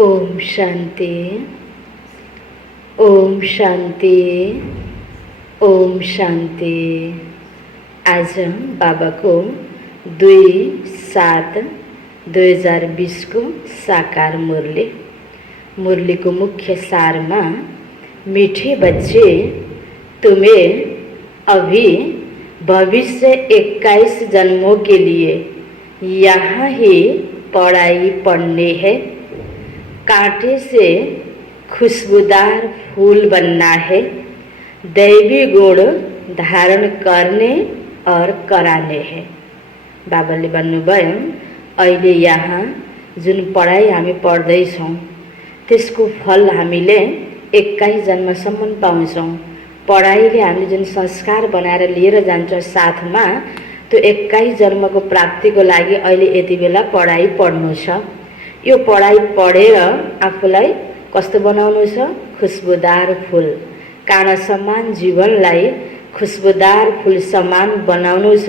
ओम शांति। ओम शांति। ओम शांति। आज बाबा को 2/7/2020 को साकार मुरली को मुख्य सार में, मीठे बच्चे, तुम्हें अभी भविष्य 21 जन्मों के लिए यहाँ ही पढ़ाई पढ़नी है। कांटे से खुशबूदार फूल बनना है, दैवी गुण धारण करने और कराने हैं। बाबाले भन्नुभयो अहिले यहाँ जुन पढाइ हामी पढ्दैछौँ त्यसको फल हामीले 21 जन्मसम्म पाउँछौँ। पढाइले हामीले जुन संस्कार बनाएर लिएर जान्छ साथमा, त्यो 21 जन्मको प्राप्तिको लागि अहिले यति बेला पढाइ पढ्नु छ। यो पढाइ पढेर आफूलाई कस्तो बनाउनु छ? खुशबूदार फूल, काँडा समान जीवनलाई खुशबूदार फूल समान बनाउनु छ।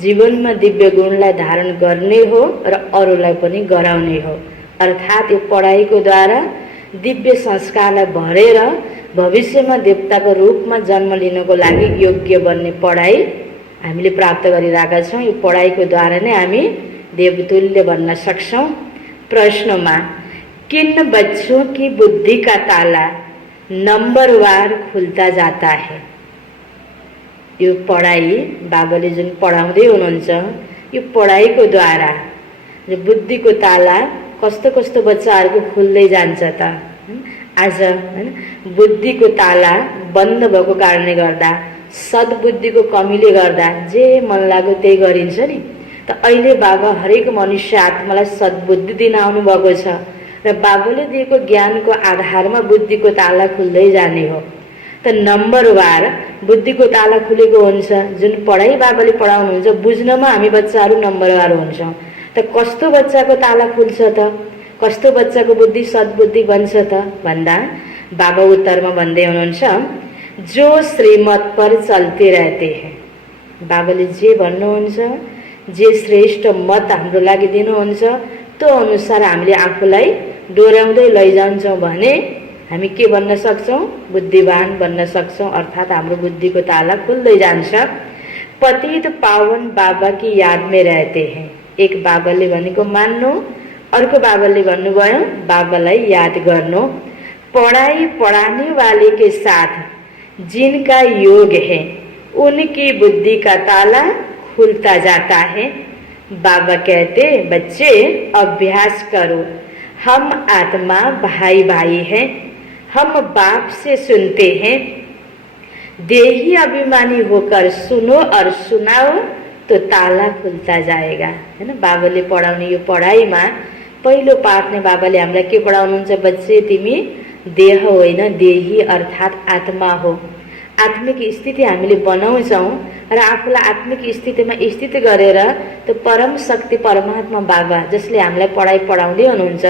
जीवनमा दिव्य गुणलाई धारण गर्ने हो र अरूलाई पनि गराउने हो। अर्थात् यो पढाइको द्वारा दिव्य संस्कारलाई भरेर भविष्यमा देवताको रूपमा जन्म लिनको लागि योग्य बन्ने पढाइ हामीले प्राप्त गरिरहेका छौँ। यो पढाइको द्वारा नै हामी देवतुल्य बन्न सक्छौँ। प्रश्नमा किन बच्चों की बुद्धि का ताला नंबरवार खुलता जाता है? यो पढाइ बाबाले जुन पढाउँदै हुनुहुन्छ, यो पढाइको द्वारा जो बुद्धिको ताला कस्तो कस्तो बच्चाहरूको खुल्दै जान्छ त। आज हैन, बुद्धिको ताला बन्द भएको कारणले गर्दा, सद्बुद्धिको कमीले गर्दा जे मन लाग्यो त्यही गरिन्छ नि। त अहिले बाबा हरेक मनुष्य आत्मालाई सद्बुद्धि दिन आउनु भएको छ र बाबाले दिएको ज्ञानको आधारमा बुद्धिको ताला खुल्दै जाने हो। त नम्बरवार बुद्धिको ताला खुलेको हुन्छ। जुन पढाइ बाबाले पढाउनुहुन्छ बुझ्नमा हामी बच्चाहरू नम्बरवार हुन्छौँ। त कस्तो बच्चाको ताला खुल्छ त? कस्तो बच्चाको बुद्धि सद्बुद्धि बन्छ त भन्दा बाबा उत्तरमा भन्दै हुनुहुन्छ, जो श्रीमत पर चलते रहते हैं। बाबाले जे भन्नुहुन्छ, जे श्रेष्ठ मत हाम्रो लागि दिनुहुन्छ त्यो अनुसार हामीले आफूलाई डोर्याउँदै लैजान्छौँ भने हामी के बन्न सक्छौँ? बुद्धिवान बन्न सक्छौँ। अर्थात् हाम्रो बुद्धिको ताला खुल्दै जान्छ। पतित पावन बाबा की याद में रहते हैं। एक बाबाले भनेको मान्नु, अर्को बाबाले भन्नुभयो बाबालाई याद गर्नु। पढ़ाई पढ़ाने वाले के साथ जिनका योग है उनकी बुद्धि का ताला खुलता जाता है। बाबा कहते, बच्चे अभ्यास करो, हम आत्मा भाई भाई हैं, हम बाप से सुनते हैं। देही अभिमानी होकर सुनो और सुनाओ तो ताला खुलता जाएगा। है ना, बाबाले पढाउने यो पढाइमा पहिलो पाठ नै बाबाले हामीलाई के पढाउनुहुन्छ? बच्चे तिमी देह होइन, देही अर्थात् आत्मा हो। आत्मिक स्थिति हामीले बनाउँछौँ र आफूलाई आत्मिक स्थितिमा स्थित गरेर त्यो परम शक्ति परमात्मा बाबा जसले हामीलाई पढाइ पढाउँदै हुनुहुन्छ,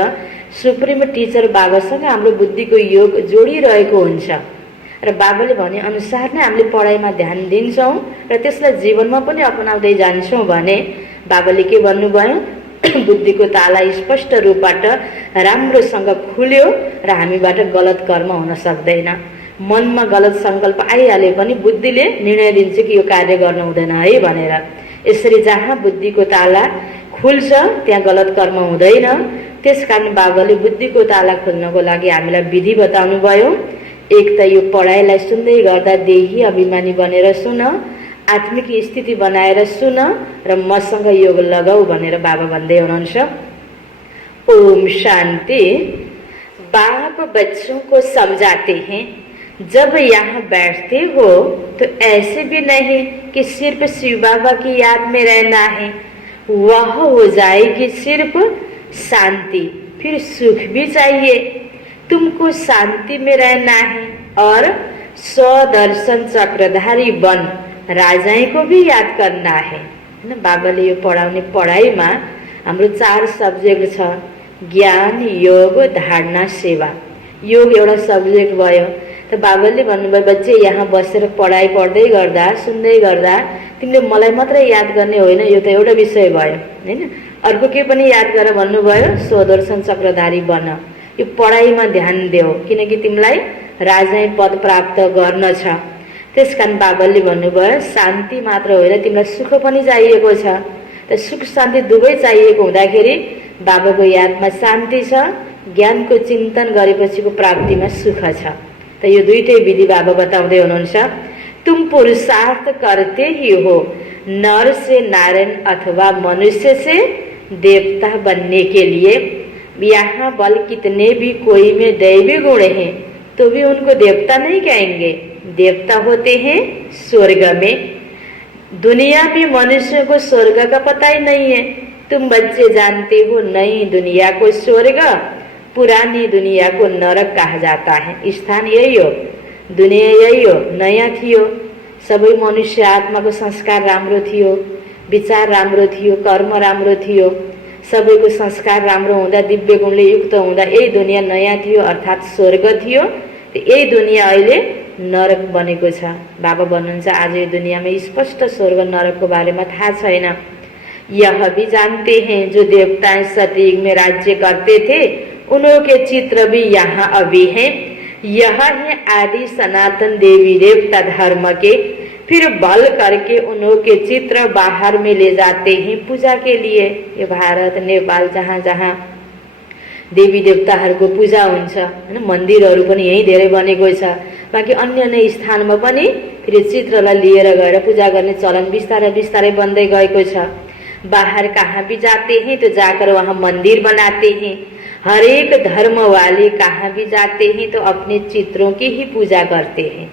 सुप्रिम टिचर बाबासँग हाम्रो बुद्धिको योग जोडिरहेको हुन्छ र बाबाले भने अनुसार नै हामीले पढाइमा ध्यान दिन्छौँ र त्यसलाई जीवनमा पनि अपनाउँदै जान्छौँ भने बाबाले के भन्नुभयो? बुद्धिको ताला स्पष्ट रूपबाट राम्रोसँग खुल्यो र हामीबाट गलत कर्म हुन सक्दैन। मनमा गलत संकल्प आइहाले पनि बुद्धिले निर्णय लिन्छ कि यो कार्य गर्नु हुँदैन है भनेर। यसरी जहाँ बुद्धिको ताला खुल्छ त्यहाँ गलत कर्म हुँदैन। त्यसकारण बाबाले बुद्धिको ताला खोल्नको लागि हामीलाई विधि बताउनु भयो। एक त यो पढाइलाई सुन्दै गर्दा देही अभिमानी बनेर सुन, आत्मिक स्थिति बनाएर सुन र मसँग योग लगाऊ भनेर बाबा भन्दै हुनुहुन्छ। ओम शांति। बाप बच्चों को समझाते हैं, जब यहाँ बैठते हो तो ऐसे भी नहीं कि सिर्फ शिव बाबा की याद में रहना है, वह हो जाएगी सिर्फ शांति। फिर सुख भी चाहिए, तुमको शांति में रहना है और स्वदर्शन चक्रधारी बन राजाई को भी याद करना है। बाबाले यो पढाउने पढाइमा हाम्रो 4 सब्जेक्ट छ, ज्ञान, योग, धारणा, सेवा। योग एउटा सब्जेक्ट भयो। त बाबाले भन्नुभयो बच्चे यहाँ बसेर पढाइ पढ्दै गर्दा सुन्दै गर्दा तिमीले मलाई मात्रै याद गर्ने होइन, यो त एउटा विषय भयो हैन। अर्को के पनि याद गर भन्नुभयो? स्वदर्शन चक्रधारी बन। यो पढाइमा ध्यान देऊ, किनकि तिमीलाई राजै पद प्राप्त गर्न छ। त्यसकारण बाबाले भन्नुभयो शान्ति मात्र होइन, तिमीलाई सुख पनि चाहिएको छ। त सुख शान्ति दुवै चाहिएको हुँदाखेरि बाबाको यादमा शान्ति छ, ज्ञानको चिन्तन गरेपछिको प्राप्तिमा सुख छ। त यो दुईटै विधि बाबा बताउँदै हुनुहुन्छ। तुम पुरुषार्थ करते ही हो, नर से नारायण अथवा मनुष्य से देवता बनने के लिए। यहाँ बल कितने भी कोई में दैवी गुण हैं तो भी उनको देवता नहीं कहेंगे, देवता होते हैं स्वर्ग में। दुनिया में मनुष्य को स्वर्ग का पता ही नहीं है। तुम बच्चे जानते हो नई दुनिया को स्वर्ग, पुरानी दुनिया को नरक कहा जाता है। स्थान यही हो, दुनिया यही हो, नयाँ थियो। सबै मनुष्य आत्माको संस्कार राम्रो थियो, विचार राम्रो थियो, कर्म राम्रो थियो। सबैको संस्कार राम्रो हुँदा, दिव्य गुणले युक्त हुँदा यही दुनिया नयाँ थियो, अर्थात् स्वर्ग थियो। यही दुनिया अहिले नरक बनेको छ। बाबा भन्नुहुन्छ आज यो दुनियाँमा स्पष्ट स्वर्ग नरकको बारेमा थाहा छैन। यह भी जानते हैं जो देवताएं सतयुग में राज्य करते थे उनके चित्र भी यहाँ अभी हैं। यह है आदि सनातन देवी देवता धर्म के, फिर बल करके उनके चित्र बाहर में ले जाते हैं पूजा के लिए। ये भारत नेपाल जहाँ जहाँ देवी देवताहरूको पूजा हुन्छ हैन, मन्दिरहरू पनि यही धेरै बनेको छ। बाँकी अन्य अन्य स्थानमा पनि फेरि चित्रलाई लिएर गएर पूजा गर्ने चलन बिस्तारै बिस्तारै बन्दै गएको छ। बाहर कहाँ भी जाते हैं तो जाकर वहाँ मंदिर बनाते हैं। हर एक धर्म वाले कहाँ भी जाते हैं तो अपने चित्रों की ही पूजा करते हैं।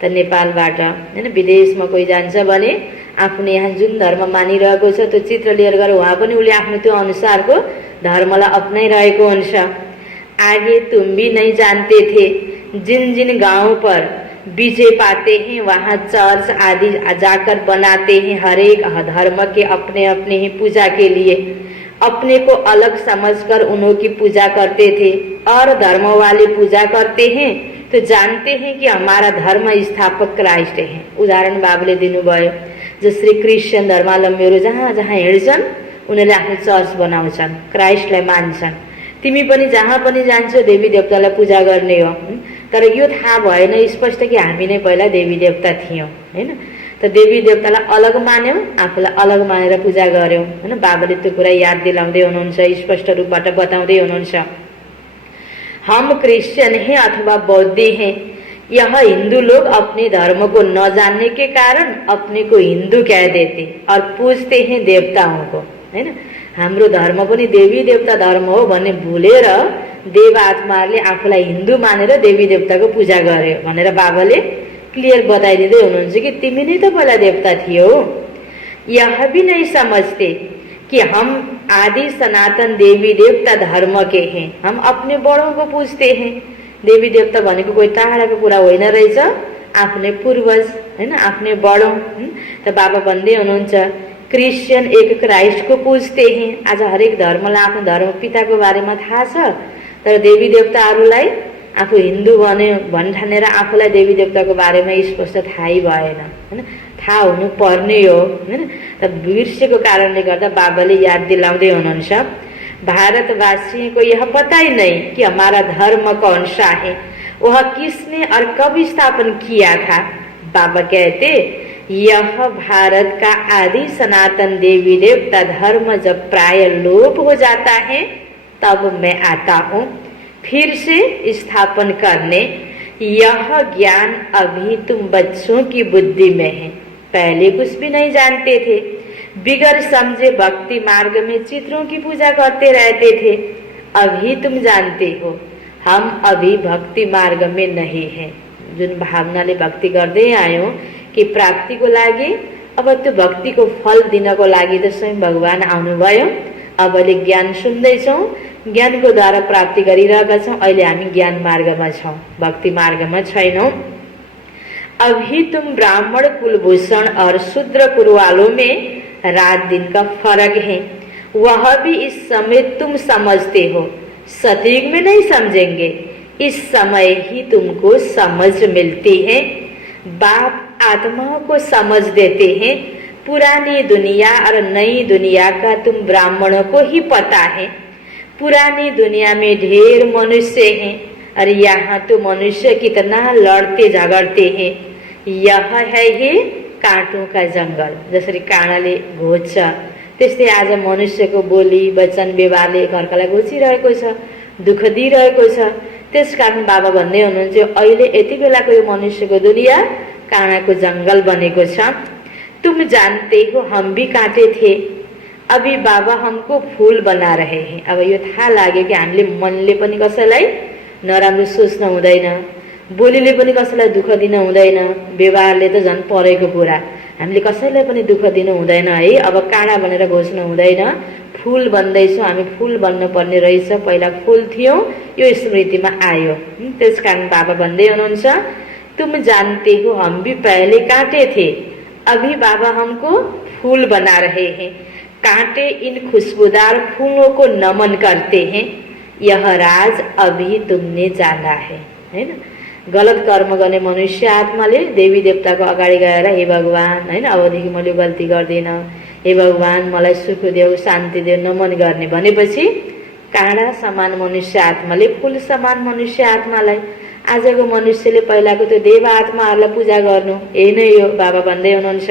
त नेपालबाट हैन विदेशमा कोही जान्छ भने आफूले यहाँ जुन धर्म मानिरहेको छ त्यो चित्र लिएर गएर वहाँ पनि उसले आफ्नो त्यो अनुसारको धर्मलाई अपनाइरहेको हुन्छ। आगे तुम भी नहीं जानते थे, जिन जिन गांव पर विजय पाते हैं वहाँ चर्च आदि जाकर बनाते हैं। हर एक धर्म के अपने अपने ही पूजा के लिए अपने को अलग समझकर उन्हों की पूजा करते थे, और धर्म वाले पूजा करते हैं तो जानते हैं कि हमारा धर्म स्थापक क्राइस्ट है। उदाहरण बाबुले दिनुभयो, जसरी क्रिस्चियन धर्मावलम्बीहरू जहाँ जहाँ हिँड्छन् उनीहरूले आफ्नो चर्च बनाउँछन्, क्राइस्टलाई मान्छन्। तिमी पनि जहाँ पनि जान्छौ देवी देवतालाई पूजा गर्ने हो। तर यो थाहा भएन स्पष्ट कि हामी नै पहिला देवी देवता थियौँ हैन। त देवी देवतालाई अलग मान्यौँ, आफूलाई अलग मानेर पूजा गर्यौँ हैन। बाबाले त्यो कुरा याद दिलाउँदै हुनुहुन्छ, स्पष्ट रूपबाट बताउँदै हुनुहुन्छ। हम क्रिश्चियन हैं अथवा बौद्ध हैं, यह हिंदू लोग अपने धर्म को न जानने के कारण अपने को हिंदू कह देते और पूजते हैं देवताओं को हैन। हाम्रो धर्म पनि देवी देवता धर्म हो भन्ने भुलेर देव आत्माहरूले आफूलाई हिन्दू मानेर देवी देवताको पूजा गर्यो भनेर बाबाले क्लियर बताइदिँदै हुनुहुन्छ कि तिमी नै त पहिला देवता थियौ। यह भी नहीं समझते कि हम आदि सनातन देवी देवता धर्म के हैं, हम अपने बड़ों को पूजते हैं। देवी देवता भनेको कोही टाढाको कुरा होइन रहेछ, आफ्नै पूर्वज हैन, आफ्नै बड़ों। त बाबा भन्दै हुनुहुन्छ क्रिश्चियन एक क्राइस्ट को पूजते हैं। आज हरेक धर्मलाई आफ्नो धर्म पिताको बारेमा थाहा छ, तर देवी देवताहरूलाई आफू हिन्दू बन्यो भन्ठानेर आफूलाई देवी देवताको बारेमा स्पष्ट थाहै भएन हैन। थाहा हुनु पर्ने हो हैन। त बिर्सेको कारणले गर्दा बाबाले याद दिलाउँदै हुनुहुन्छ, भारतवासियों को यह पता ही नहीं कि हमारा धर्म कौन सा है, वह किसने और कब स्थापन किया था। बाबा कहते यह भारत का आदि सनातन देवी देवता धर्म जब प्राय लोप हो जाता है तब मैं आता हूँ फिर से स्थापन करने। यह ज्ञान अभी तुम बच्चों की बुद्धि में है, पहले कुछ भी नहीं जानते थे, बिगर समझे भक्ति मार्ग में चित्रों की पूजा करते रहते थे। अभी तुम जानते हो हम अभी भक्ति मार्ग में नहीं हैं। जुन भावनाले भक्ति गर्दै आयौं कि प्राप्तिको लागि, अब त्यो भक्तिको फल दिनको लागि त स्वयं भगवान आउनुभयो। अबले ज्ञान सुन्दैछौँ, ज्ञानको द्वारा प्राप्ति गरिरहेका छौँ। अहिले हामी ज्ञान मार्गमा छौँ, भक्ति मार्गमा छैनौँ। अभी तुम ब्राह्मण कुलभूषण और शूद्र कुलवालों में रात दिन का फर्क है, वह भी इस समय तुम समझते हो, सतयुग में नहीं समझेंगे। इस समय ही तुमको समझ मिलती है। बाप आत्माओं को समझ देते हैं। पुरानी दुनिया और नई दुनिया का तुम ब्राह्मणों को ही पता है। पुरानी दुनिया में ढेर मनुष्य हैं और यहाँ तो मनुष्य कितना लड़ते झगड़ते हैं। यह है ही काँटों का जंगल। जसरी काँडाले घोज्छ त्यस्तै आज मनुष्यको बोली वचन व्यवहारले घरकालाई घोचिरहेको छ, दुःख दिइरहेको छ। त्यसकारण बाबा भन्दै हुनुहुन्छ अहिले यति बेलाको यो मनुष्यको दुनिया काँडाको जंगल बनेको छ। तुम जानते हो हम भी काटे थे, अभी बाबा हमको फूल बना रहे हैं। अब यो थाहा लाग्यो कि हामीले मनले पनि कसैलाई नराम्रो सोच्न हुँदैन, बोलीले पनि कसैलाई दुःख दिन हुँदैन, व्यवहारले त झन् परेको कुरा। हामीले कसैलाई पनि दुःख दिनु हुँदैन है। अब काँडा भनेर घोच्नु हुँदैन, फूल बन्दैछौँ, हामी फूल बन्न पर्ने रहेछ। पहिला फूल थियौँ, यो स्मृतिमा आयो। त्यसकारण बाबा भन्दै हुनुहुन्छ तुम जानते हो हम भी पहले काटे थे, अभी बाबा हमको फूल बना रहे हैं। कांटे इन खुशबूदार फूलों को नमन करते हैं, यह राज अभी तुमने जाना है ना। गलत कर्म गर्ने मनुष्य आत्माले देवी देवताको अगाडि गएर हे भगवान हैन अबदेखि मैले गल्ती गर्दिन, हे भगवान मलाई सुख देऊ, शान्ति देऊ, नमन गर्ने भनेपछि काँडा समान मनुष्य आत्माले फूल समान मनुष्य आत्मालाई, आजको मनुष्यले पहिलाको त्यो देव आत्माहरूलाई पूजा गर्नु, यही नै हो। बाबा भन्दै हुनुहुन्छ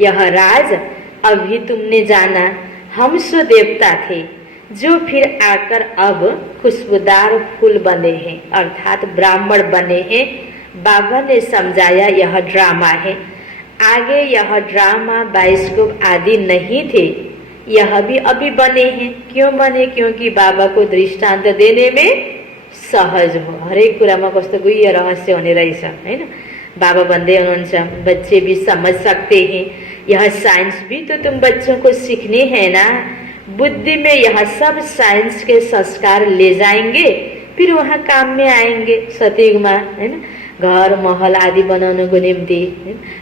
यह राज अभी तुमने जाना, हम सो देवता थे जो फिर आकर अब खुशबूदार फूल बने हैं, अर्थात ब्राह्मण बने हैं। बाबा ने समझाया यह ड्रामा है, आगे यह ड्रामा बाइस्कोप आदि नहीं थे, यह भी अभी बने हैं। क्यों बने? क्योंकि बाबा को दृष्टांत देने में सहज हो। हरेक कुरामा कस्तो गुह्य रहस्य हुने रहेछ हैन। बाबा भन्दै हुनुहुन्छ बच्चे भी समझ सकते हैं, यह साइंस भी तो तुम बच्चों को सीखने हैं ना। बुद्धि में यह सब साइंस के संस्कार ले जाएंगे, फिर वहाँ काम में आएंगे। सतयुगमा हैन घर महल आदि बनाउनको निम्ति,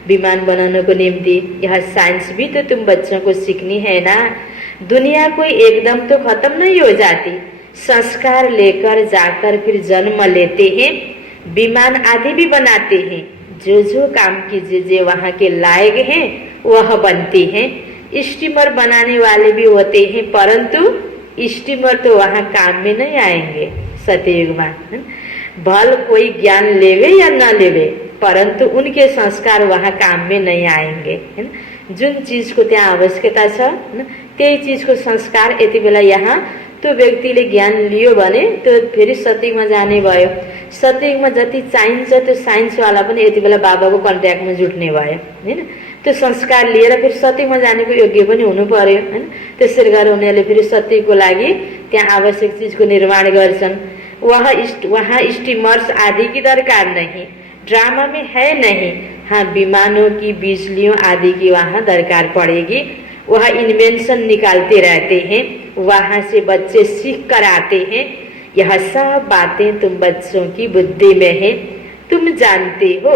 विमान बनाउनको निम्ति यह साइंस भी तो तुम बच्चों को सीखनी है ना। दुनिया कोई एकदम तो खत्म नहीं हो जाती, संस्कार लेकर जाकर फिर जन्म लेते हैं, विमान आदि भी बनाते हैं। जो काम की जो वहाँ के लायक हैं वह बनते हैं। स्टीमर बनाने वाले भी होते हैं, परंतु स्टीमर तो वहाँ काम में नहीं आएंगे। सतयुग में भल कोई ज्ञान लेवे या न लेवे, परंतु उनके संस्कार वहाँ काम में नहीं आएंगे। जुन चीज को त्यहाँ आवश्यकता छ त्यही चीजको संस्कार यति बेला यहाँ त्यो व्यक्तिले ज्ञान लियो भने त्यो फेरि सतयुगमा जाने भयो। सतयुगमा जति चाहिन्छ त्यो साइन्सवाला पनि यति बेला बाबाको कन्ट्याक्टमा जुट्ने भयो हैन। त्यो संस्कार लिएर फेरि सतयुगमा जानेको योग्य पनि हुनु पर्यो हैन। त्यसरी गरेर उनीहरूले फेरि सतयुगको लागि त्यहाँ आवश्यक चीजको निर्माण गर्छन्। वहाँ स्टीमर्स आदि की दरकार नहीं, ड्रामा में है नहीं। हाँ, विमानों की, बिजलियों आदि की वहाँ दरकार पड़ेगी। वह इन्वेंशन निकालते रहते हैं, वहाँ से बच्चे सीख कर आते हैं। यह सब बातें तुम बच्चों की बुद्धि में है। तुम जानते हो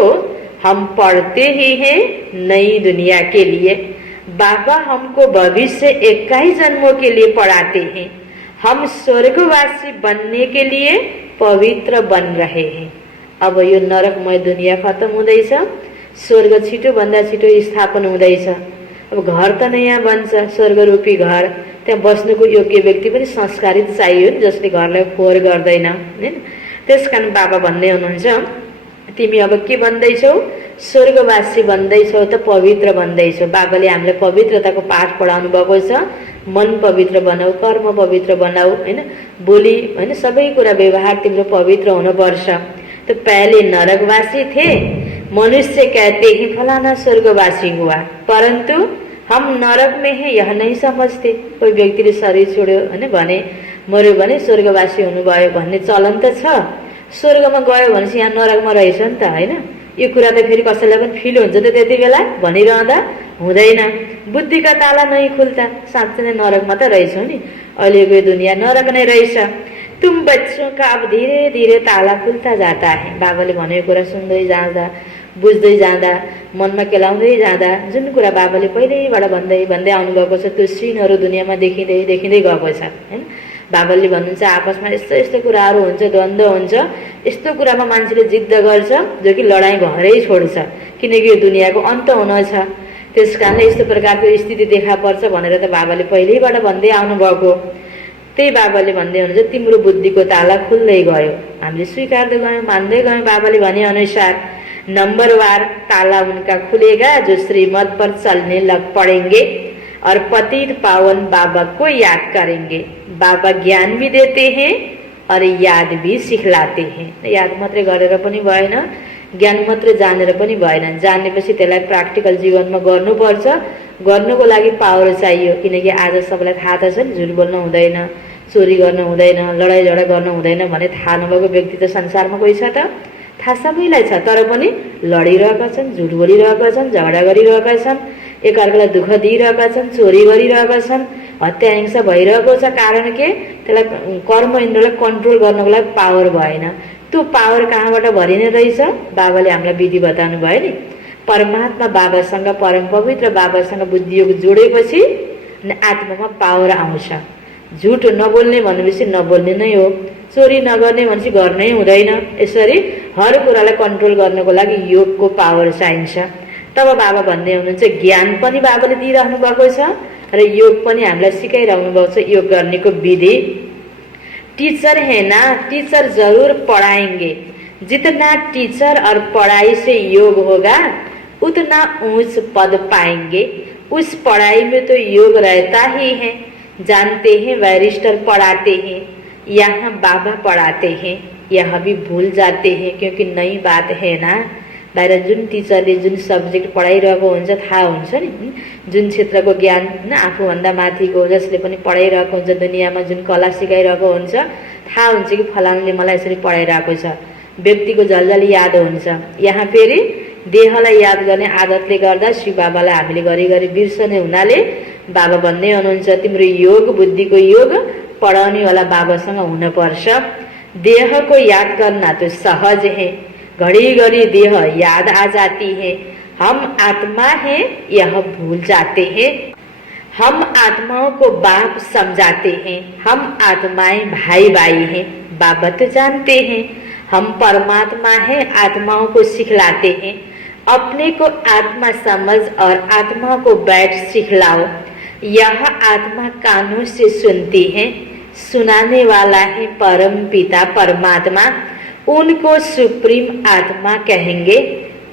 हम पढ़ते ही हैं नई दुनिया के लिए। बाबा हमको भविष्य 21 जन्मों के लिए पढ़ाते हैं। हम स्वर्गवासी बनने के लिए पवित्र बन रहे हैं। अब यो नरकमय दुनिया खत्म हुँदैछ, स्वर्ग छिटो भन्दा छिटो स्थापना हुँदैछ। अब घर त नयाँ बन्छ, स्वर्गरूपी घर। त्यहाँ बस्नुको योग्य व्यक्ति पनि संस्कारित चाहियो नि, जसले घरलाई फोहोर गर्दैन हैन। त्यसकारण बाबा भन्दै हुनुहुन्छ तिमी अब के बन्दैछौ? स्वर्गवासी बन्दैछौ त पवित्र बन्दैछौ। बाबाले हामीलाई पवित्रताको पाठ पढाउनु भएको छ। मन पवित्र बनाऊ, कर्म पवित्र बनाऊ हैन, बोली हैन, सबै कुरा व्यवहार तिम्रो पवित्र हुनुपर्छ। तो पहले नरकवासी थे, मनुष्य कहते ही फलाना स्वर्गवासी हुआ, परंतु हम नरक में हैं यह नहीं समझते। कोही व्यक्तिले शरीर छोड्यो हैन भने मर्यो भने स्वर्गवासी हुनुभयो भन्ने चलन त छ। स्वर्गमा गयो भनेपछि यहाँ नरकमा रहेछ नि त हैन। यो कुरा त फेरि कसैलाई पनि फिल हुन्छ त त्यति बेला भनिरहँदा हुँदैन। बुद्धिका ताला नै खुल्ता, साँच्चै नै नरकमा त रहेछौ नि। अहिलेको यो दुनिया नरक नै रहेछ। तुम बच्चों का अब धीरे धीरे ताला खुल्ता जाता है। बाबाले भनेको कुरा सुन्दै जाँदा, बुझ्दै जाँदा, मनमा केलाउँदै जाँदा जुन कुरा बाबाले पहिल्यैबाट भन्दै भन्दै आउनुभएको छ त्यो सिनहरू दुनियाँमा देखिँदै देखिँदै गएको छ हैन। बाबाले भन्नुहुन्छ आपसमा यस्तो यस्तो कुराहरू हुन्छ, द्वन्द्व हुन्छ, यस्तो कुरामा मान्छेले जिद्द गर्छ जो कि लडाईँ भएरै छोड्छ, किनकि यो दुनियाँको अन्त हुन छ। त्यसकारणले यस्तो प्रकारको स्थिति देखा पर्छ भनेर त बाबाले पहिल्यैबाट भन्दै आउनुभएको। त्यही बाबाले भन्दै हुनुहुन्छ तिम्रो बुद्धिको ताला खुल्दै गयो। हामीले स्वीकार्दै गयौँ, मान्दै गयौँ। बाबाले भने अनुसार नंबरवार ताला उनका खुलेगा जो श्रीमत पर चलने लग पड़ेंगे और पतित पावन बाबा को याद करेंगे। बाबा ज्ञान भी देते हैं और याद भी सिखलाते हैं। याद मात्रै गरेर पनि भएन, ज्ञान मात्रै जानेर पनि भएन। जानेपछि त्यसलाई प्र्याक्टिकल जीवनमा गर्नुपर्छ। गर्नुको लागि पावर चाहियो, किनकि आज सबैलाई थाहा त छ नि, झुट बोल्न हुँदैन, चोरी गर्न हुँदैन, लडाइँ झगडा गर्न हुँदैन भने थाहा नभएको व्यक्ति त संसारमा कोही छ त? थाहा सबैलाई छ, तर पनि लडिरहेका छन्, झुट बोलिरहेका छन्, झगडा गरिरहेका छन्, एकअर्कालाई दुःख दिइरहेका छन्, चोरी गरिरहेका छन्, हत्या हिंसा भइरहेको छ। कारण के? त्यसलाई कर्म इन्द्रलाई कन्ट्रोल गर्नको लागि पावर भएन। त्यो पावर कहाँबाट भरिने रहेछ? बाबाले हामीलाई विधि बताउनु भयो नि। परमात्मा बाबासँग, परम पवित्र बाबासँग बुद्धियोग जोडेपछि आत्मामा पावर आउँछ। झुट नबोल्ने भनेपछि नबोल्ने नै हो, चोरी नगर्ने भनेपछि गर्नै हुँदैन। यसरी हर कुरालाई कन्ट्रोल गर्नको लागि योगको पावर चाहिन्छ। तब बाबा भन्दै हुनुहुन्छ ज्ञान पनि बाबाले दिइराख्नु भएको छ र योग पनि हामीलाई सिकाइरहनु भएको छ। योग गर्नेको विधि टीचर है ना, टीचर जरूर पढ़ाएंगे। जितना टीचर और पढ़ाई से योग होगा उतना ऊंच पद पाएंगे। उस पढ़ाई में तो योग रहता ही है। जानते हैं बैरिस्टर पढ़ाते हैं, यहाँ बाबा पढ़ाते हैं, यह भी भूल जाते हैं क्योंकि नई बात है ना। बाहिर जुन टिचरले जुन सब्जेक्ट पढाइरहेको हुन्छ थाहा हुन्छ नि, जुन क्षेत्रको ज्ञान हैन आफूभन्दा माथिको जसले पनि पढाइरहेको हुन्छ, दुनियाँमा जुन कला सिकाइरहेको हुन्छ, थाहा हुन्छ कि फलानाले मलाई यसरी पढाइरहेको छ। व्यक्तिको झलझली याद हुन्छ। यहाँ फेरि देहलाई याद गर्ने आदतले गर्दा शिव बाबालाई हामीले घरिघरि बिर्सने हुनाले बाबा भन्दै हुनुहुन्छ तिम्रो योग, बुद्धिको योग पढाउनेवाला बाबासँग हुनुपर्छ। देह को याद करना तो सहज है, घड़ी घड़ी देह याद आ जाती है। हम आत्मा हैं यह भूल जाते हैं। हम आत्माओं को बाप समझाते हैं, हम आत्माएं भाई भाई हैं, बाबा तो जानते हैं। हम परमात्मा हैं, आत्माओं को सिखलाते हैं। अपने को आत्मा समझ और आत्मा को बैठ सिखलाओ। यह आत्मा कानों से सुनती है, सुनाने वाला है परम पिता परमात्मा, उनको सुप्रीम आत्मा कहेंगे।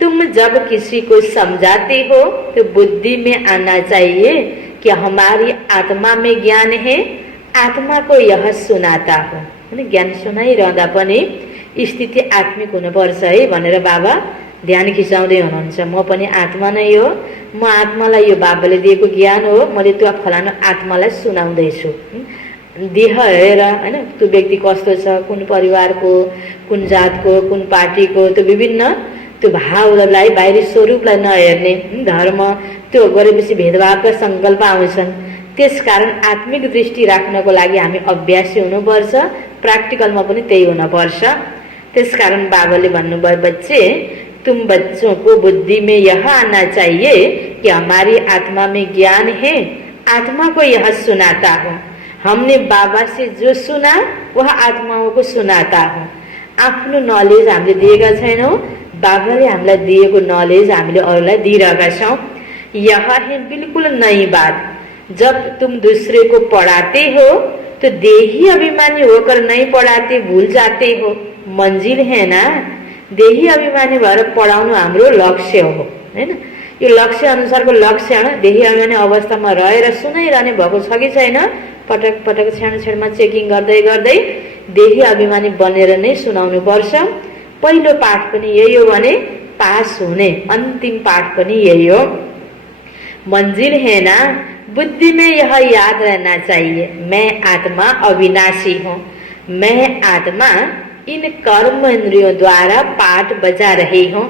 तुम जब किसी को समझाते हो तो बुद्धि में आना चाहिए कि हमारी आत्मा में ज्ञान है, आत्मा को यह सुनाता हो। ज्ञान सुनाइरहँदा पनि स्थिति आत्मिक हुनुपर्छ है भनेर बाबा ध्यान खिचाउँदै हुनुहुन्छ। म पनि आत्मा नै हो, म आत्मालाई यो बाबाले दिएको ज्ञान हो, मैले त्यो फलानु आत्मालाई सुनाउँदैछु। देह हेरेर हैन त्यो व्यक्ति कस्तो छ, कुन परिवारको, कुन जातको, कुन पार्टीको, त्यो विभिन्न त्यो भावलाई बाहिरी स्वरूपलाई नहेर्ने, धर्म त्यो गरेपछि भेदभावका संकल्प आउँछन्। त्यसकारण आत्मिक दृष्टि राख्नको लागि हामी अभ्यासी हुनुपर्छ, प्र्याक्टिकलमा पनि त्यही हुनुपर्छ। त्यसकारण बाबाले भन्नुभयो बच्चे तुम बच्चों को बुद्धि में यह आना चाहिए कि हमारी आत्मा में ज्ञान है, आत्मा को यह सुनाता हो। हमने बाबा से जो सुना वह आत्माओं को सुनाता हो। आफ्नो नलेज हामीले दिएका छैनौं, बाबाले हामीलाई दिएको नलेज हामीले अरूलाई दिइरहेका छौं। यह है बिल्कुल नई बात। जब तुम दूसरे को पढ़ाते हो तो देही अभिमानी होकर नहीं पढ़ाते, भूल जाते हो। मंजिल है ना, देही अभिमानी भएर पढाउनु हाम्रो लक्ष्य हो हैन। यो लक्ष्य अनुसारको लक्षण देही अभिमानी अवस्थामा रहेर सुनाइरहने भएको छ कि छैन, पटक पटक क्षण चेकिङ गर्दै गर्दै देही अभिमानी बनेर नै सुनाउनु पर्छ। पहिलो पाठ पनि यही हो भने पास हुने अन्तिम पाठ पनि यही हो। मंजिल है ना, बुद्धि में यह याद रहना चाहिए, मैं आत्मा अविनाशी हूँ। मैं आत्मा इन कर्म इंद्रियों द्वारा पाठ बजा रही हूँ।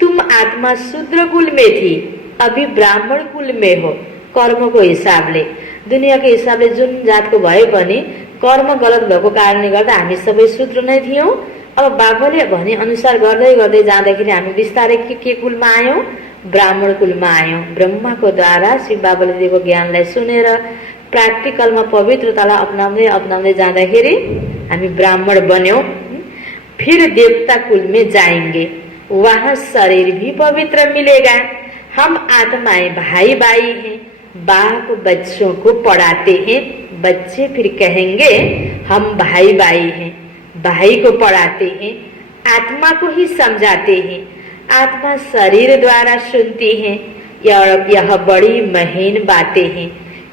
तुम आत्मा शूद्र कुल में थी, अभी ब्राह्मण कुल में हो। कर्मको हिसाबले, दुनियाँको हिसाबले जुन जातको भए पनि कर्म गलत भएको कारणले गर्दा हामी सबै शूद्र नै थियौं। अब बाबाले भने अनुसार गर्दै गर्दै जाँदाखेरि हामी बिस्तारै के कुलमा आयौं, ब्राह्मण कुलमा आयौं। ब्रह्माको द्वारा शिव बाबाले दिएको ज्ञानलाई सुनेर प्र्याक्टिकलमा पवित्रतालाई अपनाउँदै अपनाउँदै जाँदाखेरि हामी ब्राह्मण बन्यौं। फिर देवता कुल में जाएंगे, वहां शरीर भी पवित्र मिलेगा। हम आत्माएं भाई भाई हैं, बाप बच्चों को पढ़ाते हैं, बच्चे फिर कहेंगे हम भाई भाई हैं, भाई को पढ़ाते हैं, आत्मा को ही समझाते हैं, आत्मा शरीर द्वारा सुनती है। यह बड़ी महीन बातें हैं,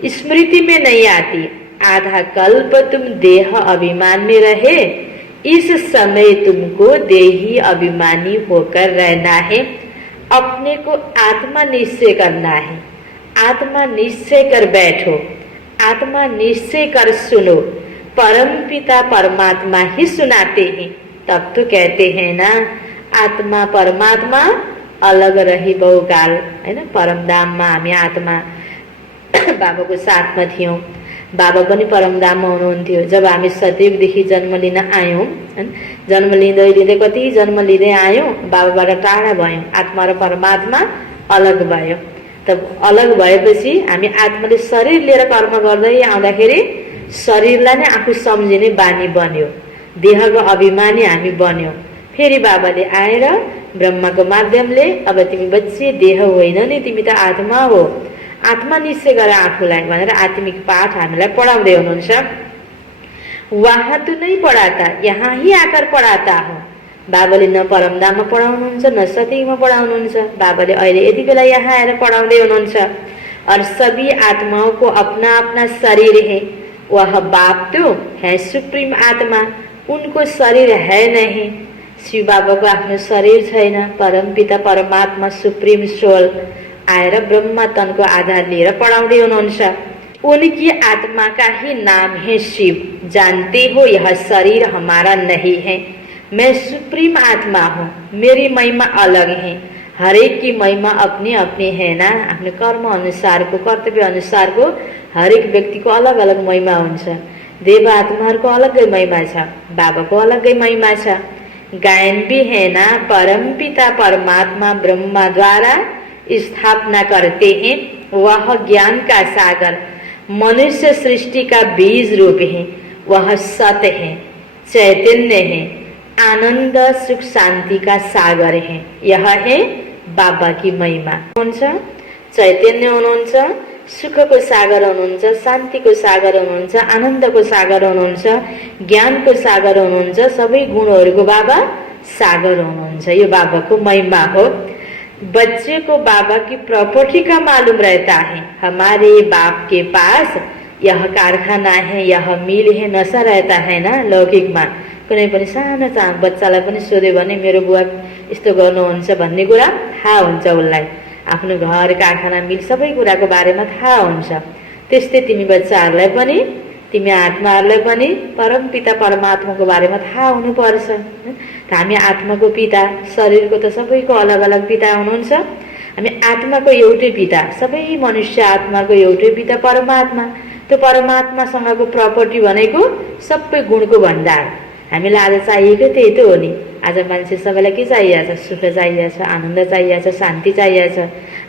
स्मृति में नहीं आती। आधा कल्प तुम देह अभिमान में रहे, इस समय तुमको देही अभिमानी होकर रहना है। अपने को आत्मा निश्चय करना है। आत्मा निश्चय कर बैठो, आत्मा निश्चय कर सुनो। परम पिता परमात्मा ही सुनाते हैं। तब तो कहते हैं ना, आत्मा परमात्मा अलग रही बहुकाल, है ना। परमधाममा हामी आत्मा बाबाको साथमा थियौँ। बाबा पनि परमधाममा हुनुहुन्थ्यो। जब हामी सतयुगदेखि जन्म लिन आयौँ, जन्म लिँदै लिँदै कति जन्म लिँदै आयौँ, बाबाबाट टाढा भयौँ, आत्मा र परमात्मा अलग भयो। तब अलग भएपछि हामी आत्माले शरीर लिएर कर्म गर्दै आउँदाखेरि शरीरलाई नै आफू सम्झिने बानी बन्यो, देहको अभिमानी हामी बन्यौँ। फेरि बाबाले आएर ब्रह्माको माध्यमले अब तिमी बच्चे देह होइन नि, तिमी त आत्मा हो, आत्मा निश्चय गर आफूलाई भनेर आत्मिक पाठ हामीलाई पढाउँदै हुनुहुन्छ। वहाँ तो नहीं पढ़ाता, यहाँ ही आकर पढ़ाता हो। बाबाले न परमधाममा पढाउनुहुन्छ न सतयुगमा पढाउनुहुन्छ। बाबाले अहिले यति बेला यहाँ आएर पढाउँदै हुनुहुन्छ। और सभी आत्माओं को अपना अपना शरीर है। वह बाप तो है सुप्रीम आत्मा, उनको शरीर है नहीं। शिव बाबा को आफ्नो शरीर छैन। परम पिता परमात्मा सुप्रीम सोल आएर ब्रह्मा तनको आधार लिएर पढाउँदै हुनुहुन्छ। उनकी आत्मा का ही नाम है शिव। जानते हो यह शरीर हमारा नहीं है। मैं सुप्रीम आत्मा हूँ, मेरी महिमा अलग है। हरेक की महिमा अपनी अपनी है ना। आफ्नो कर्म अनुसार को, कर्तव्य अनुसार को हरेक व्यक्ति को अलग अलग महिमा हुन्छ। देव आत्माहरूको अलगै महिमा छ, बाबाको अलगै महिमा छ। गायन भी है ना, परम पिता परमात्मा ब्रह्मा द्वारा स्थापना करते हैं। वह ज्ञान का सागर मनुष्य सृष्टि का बीज रूप है। वह सत्य है, चैतन्य है, आनंद सुख शांति का सागर है। यह है बाबा की महिमा। हुनुहुन्छ चैतन्य हुनुहुन्छ, सुखको सागर हुनुहुन्छ, शान्तिको सागर हुनुहुन्छ, आनन्दको सागर हुनुहुन्छ, ज्ञानको सागर हुनुहुन्छ। सबै गुणहरूको बाबा सागर हुनुहुन्छ। यो बाबाको महिमा हो। बच्चे को बाबा की प्रॉपर्टी का मालूम रहता है। हमारे बाप के पास यह कारखाना है, यह मिल है, नशा रहता है ना लौकिकमा। कुनै पनि सानो बच्चालाई पनि सोध्यो भने मेरो बुवा यस्तो गर्नुहुन्छ भन्ने कुरा थाहा हुन्छ उसलाई। आफ्नो घर कारखाना मिल सबै कुराको बारेमा थाहा हुन्छ। त्यस्तै तिमी बच्चाहरूलाई पनि, तिमी आत्माहरूलाई पनि परम पिता परमात्माको बारेमा थाहा हुनुपर्छ। हामी आत्माको पिता, शरीरको त सबैको अलग अलग पिता हुनुहुन्छ। हामी आत्माको एउटै पिता, सबै मनुष्य आत्माको एउटै पिता परमात्मा। त्यो परमात्मासँगको प्रपर्टी भनेको सबै गुणको भण्डार। हामीलाई आज चाहिएको त्यही त हो नि। आज मान्छे सबैलाई के चाहिएको छ? सुख चाहिएको छ, आनन्द चाहिएको छ, शान्ति चाहिएको छ।